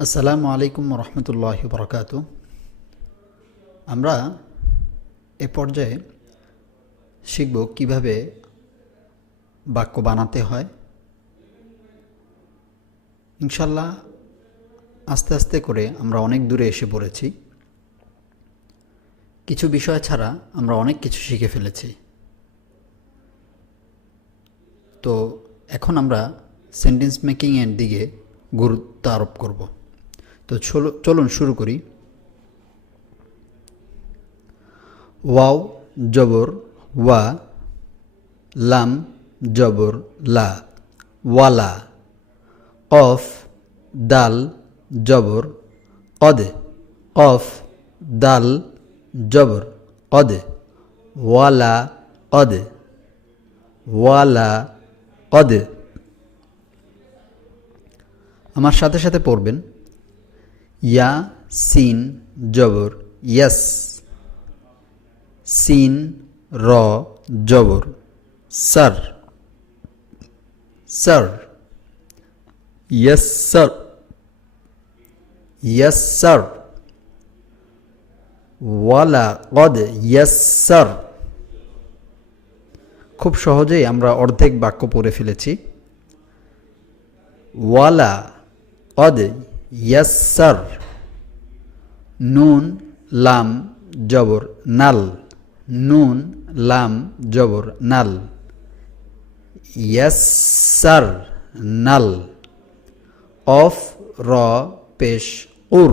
আসসালামু আলাইকুম রহমতুল্লাহি বরকাতু। আমরা এ পর্যায়ে শিখব কিভাবে বাক্য বানাতে হয়। ইনশাল্লাহ আস্তে আস্তে করে আমরা অনেক দূরে এসে পড়েছি। কিছু বিষয় ছাড়া আমরা অনেক কিছু শিখে ফেলেছি। তো এখন আমরা সেন্টেন্স মেকিংয়ের দিকে গুরুত্ব আরোপ করব। তো চলুন শুরু করি। ওয়াও জবর ওয়া, লাম জবর লা, ওয়ালা। কফ দাল জবর কদ, কফ দাল জবর কদ, ওয়ালা কদ, ওয়ালা কদ। আমার সাথে সাথে পড়বেন। ইয়া সিন জবর ইয়াস, সিন র জবর সর, সর। ইয়াসসর, ইয়াসসর। ওয়ালা কদ ইয়াসসর। খুব সহজেই আমরা অর্ধেক বাক্য পড়ে ফেলেছি। ওয়ালা কদ ইয়াসসর। নুন লাম জবর নাল, নুন লাম জবর নাল, ইয়াসসর নাল। অফ র পেশ উর,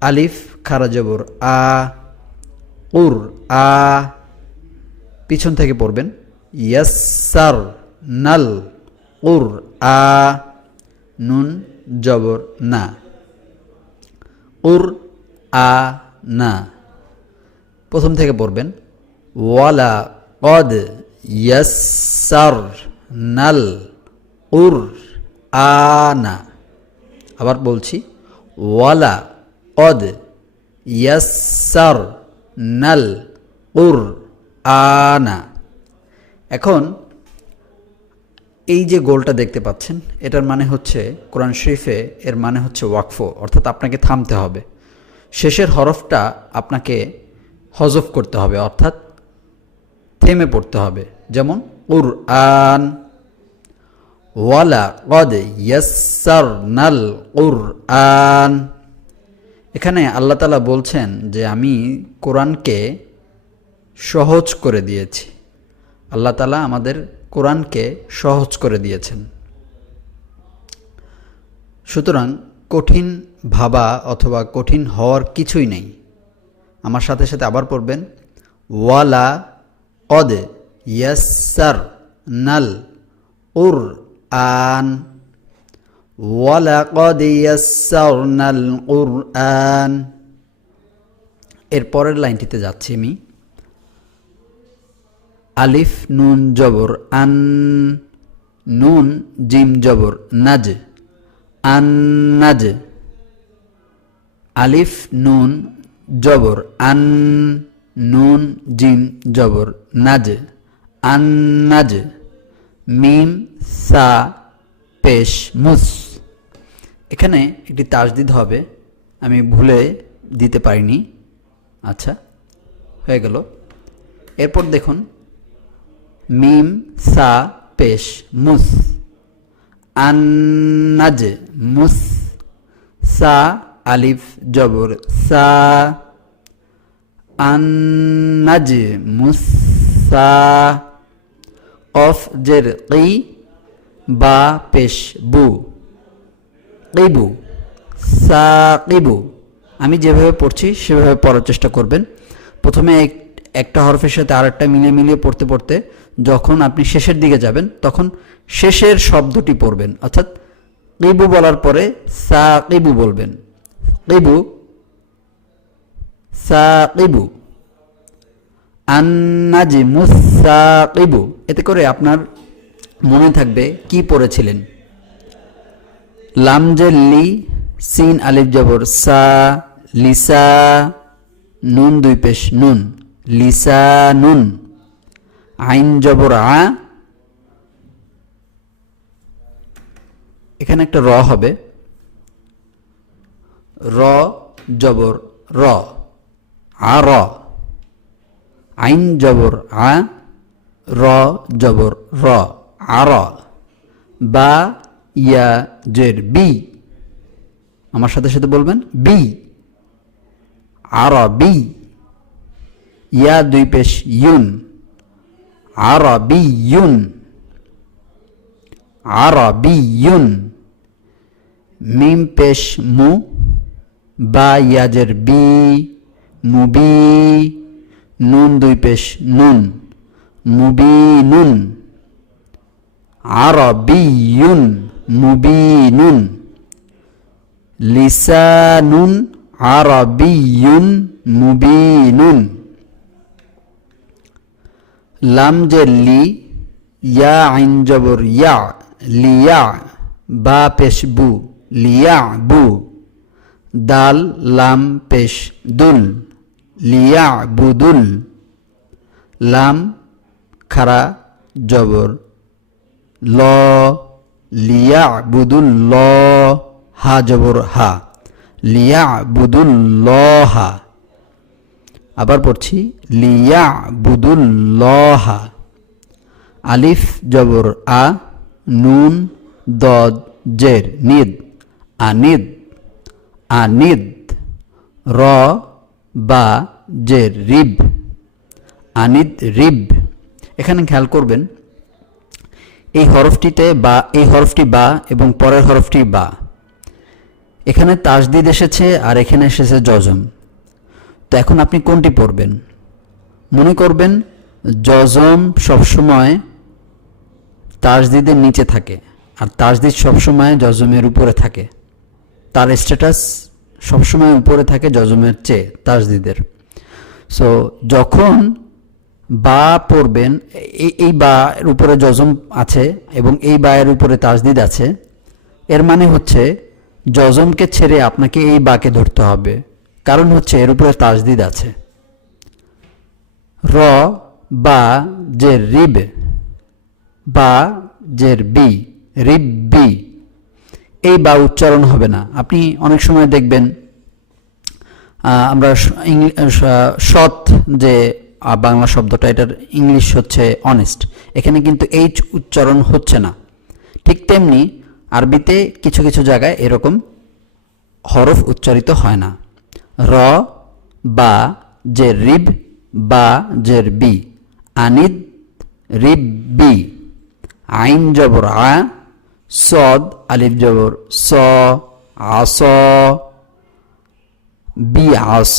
আলিফ খারা জবর আ, উর আ। পিছন থেকে পড়বেন। ইয়াসসর নাল উর আ, নুন জবর না, উর আ না। প্রথম থেকে পড়বেন। ওয়ালা কদ ইয়াসসর নাল উর আনা। আবার বলছি, ওয়ালা কদ ইয়াসসর নাল উর আনা। এখন এই যে গোলটা দেখতে পাচ্ছেন, এটার মানে হচ্ছে কোরআন শরীফে এর মানে হচ্ছে ওয়াকফ, অর্থাৎ আপনাকে থামতে হবে। শেষের হরফটা আপনাকে হজফ করতে হবে, অর্থাৎ থেমে পড়তে হবে। যেমন কুরআন, ওয়ালা কদ ইয়াসসারনাল কুরআন। এখানে আল্লাহ তাআলা বলছেন যে আমি কোরআনকে সহজ করে দিয়েছি। আল্লাহ তাআলা আমাদের কোরআনকে সহজ করে দিয়েছেন। সুতরাং কঠিন ভাবা অথবা কঠিন হওয়ার কিছুই নেই। আমার সাথে সাথে আবার পড়বেন। ওয়ালা কদ ইয়াসসারনাল কুরআন, ওয়ালা কদ ইয়াসসারনাল কুরআন। এর পরের লাইনটিতে যাচ্ছি আমি। আলিফ নুন জবর আন, নুন জিম জবর নাজ, আন্নাজ। আলিফ নুন জবর আন, নুন জিম জবর নাজ, আন্নাজ। মিম সা পেশ মুস। এখানে একটি তাসদিদ হবে, আমি ভুলে দিতে পারিনি। আচ্ছা, হয়ে গেল। এরপর দেখুন, মিম সা পেশ মুস, আন্নাজ মুস। সা আলিফ জবর সা, আন্নাজ মুসা। কফ জের কি, বা পেশ বু, কিবু, সাকিবু। আমি যেভাবে পড়ছি সেভাবে পড়ার চেষ্টা করবেন। প্রথমে একটা হরফের সাথে আরেকটা মিলিয়ে মিলিয়ে পড়তে পড়তে যখন আপনি শেষের দিকে যাবেন তখন শেষের শব্দটি পড়বেন, অর্থাৎ কিবু বলার পরে সাকিবু বলবেন। কিবু, সাকিবু, আন্নাজমুস সাকিবু। এতে করে আপনার মনে থাকবে কি পড়েছিলেন। লাম জের লি, সিন আলিফ জবর সা, লিসা। নুন দুই পেশ নুন, লিসা নুন। আইন জবর আ, এখানে একটা র হবে, র জবর র, আর, আইন জবর আ, র জবর র, আর, বা ইয়া জের বি, আমার সাথে সাথে বলবেন বি, আরবি, ইয়া দুই পেশ ইউন, আরবিয়ুন, আরবিয়ুন, মিম পেশ মু, বা ইয়াজের বি, মুবি, নুন দুই পেশ নুন, মুবিনুন, আরবিয়ুন, মুবিনুন, লিসানুন আরবিয়ুন মুবিনুন, লাম জের লি, ইয়া আইন জবর ইয়া, লিয়া, বা পেশ বু, লিয়া বু, দাল লাম পেশ দুল, লিয়া বুদুল, লাম খারা জবর ল, লিয়া বুদুল ল, হা জবর হা, লিয়া বুদুল লহা। আবার পড়ছি লিয়া বুদুল লহা। আলিফ জবর আ, নুন দদ জের নিদ, আনিদ, আনিদ, র বা জের রিব, আনিদ রিব। এখানে খেয়াল করবেন এই হরফটিতে বা, এই হরফটি বা এবং পরের হরফটি বা, এখানে তাসদিদ এসেছে আর এখানে এসেছে জজম। তো এখন আপনি কোনটি পড়বেন? মনে করবেন জজম সবসময় তাসদিদের নিচে থাকে আর তাসদিদ সবসময় জজমের উপরে থাকে, তার স্ট্যাটাস সবসময় উপরে থাকে জজমের চেয়ে তাসদিদের। সো যখন বা পড়বেন, এই বা এর উপরে জজম আছে এবং এই বা এর উপরে তাসদিদ আছে, এর মানে হচ্ছে জজমকে ছেড়ে আপনাকে এই বাকে ধরতে হবে, কারণ হচ্ছে এর উপরে তাসদিদ আছে। র বা জের রিব, বা জের বি, রিব বি, এই বা উচ্চারণ হবে না। আপনি অনেক সময় দেখবেন আমরা সৎ যে বাংলা শব্দটা, এটার ইংলিশ হচ্ছে অনেস্ট, এখানে কিন্তু এইচ উচ্চারণ হচ্ছে না। ঠিক তেমনি আরবিতে কিছু কিছু জায়গায় এরকম হরফ উচ্চারিত হয় না। র বা জের রিব, বা জের বি, আনিদ রিব বি, আইন জবর আ, সদ আলিফ জবর স, আস, বি আস,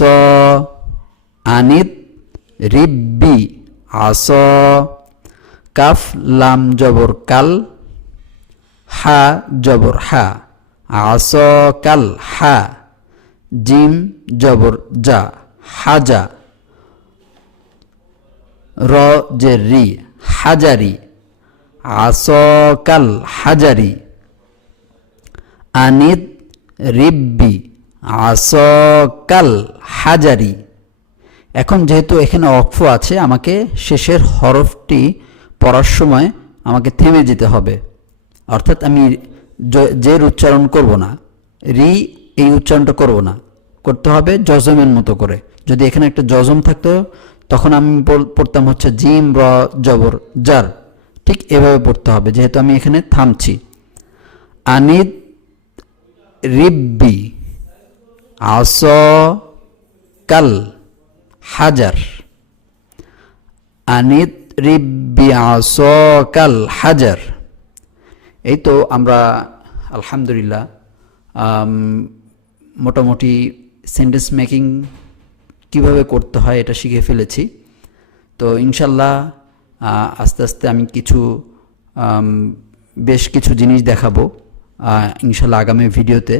আনিদ রিব্বি আস, কাফ লাম জবর কাল, হা জবর হা, আস কাল হা, জিম জবর যা, হাজা, র জের রি, হাজারি, আস কাল হাজারি, আনিদ রিব্বি আস কাল হাজারি। এখন যেহেতু এখানে অক্ফ আছে, আমাকে শেষের হরফটি পড়ার সময় আমাকে থেমে যেতে হবে, অর্থাৎ আমি জের উচ্চারণ করব না, রি এই উচ্চারণটা করব না, করতে হবে জজমের মতো করে। যদি এখানে একটা জজম থাকতো তখন আমি পড়তাম হচ্ছে জিম র জবর জার, ঠিক এভাবে পড়তে হবে, যেহেতু আমি এখানে থামছি। আনিদ রিব্বি আস কাল হাজার, আনিদ রিব্বি আস কাল হাজার। এই তো আমরা আলহামদুলিল্লাহ মোটামুটি সেন্টেন্স মেকিং কিভাবে করতে হয় এটা শিখে ফেলেছি। তো ইনশাল্লাহ আস্তে আস্তে আমি বেশ কিছু জিনিস দেখাবো ইনশাল্লাহ আগামী ভিডিওতে,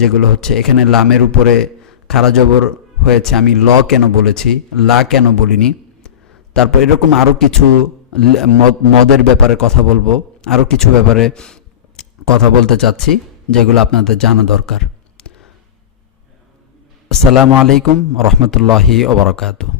যেগুলো হচ্ছে এখানে লামের উপরে খাড়া জবর হয়েছে, আমি ল কেন বলেছি, লা কেন বলিনি। তারপর এরকম আরও কিছু মদের ব্যাপারে কথা বলবো, আরও কিছু ব্যাপারে কথা বলতে চাচ্ছি যেগুলো আপনাদের জানা দরকার। আসসালামু আলাইকুম রহমতুল্লাহি ওয়া বারাকাতুহু।